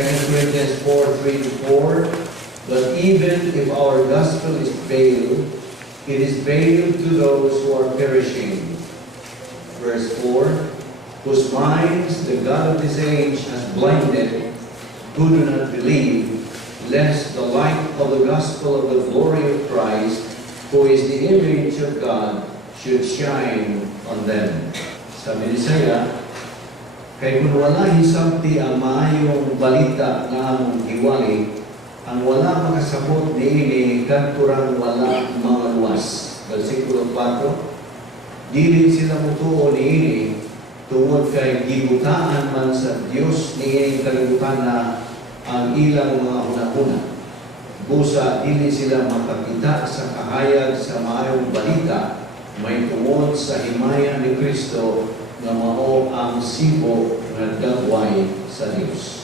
Corinthians 4:3-4, but even if our gospel is veiled, it is veiled to those who are perishing. Verse 4, whose minds the God of this age has blinded, who do not believe, lest the light of the gospel of the glory of Christ, who is the image of God, should shine on them. Sabi ni Isaiah, kay kung wala hisabti ang maayong balita nga among giwali, ang wala makasabot niini kadturang wala mga luwas. Versikulo 4, dili sila mutuo niini tungod kay gibutaan man sa Dios niini kalibutan na ang ilang mga hunahuna. Busa dili sila makakita sa kahayag sa maayong balita may tungod sa himaya ni Kristo nga mao ang sibo nga dagway sa Dios.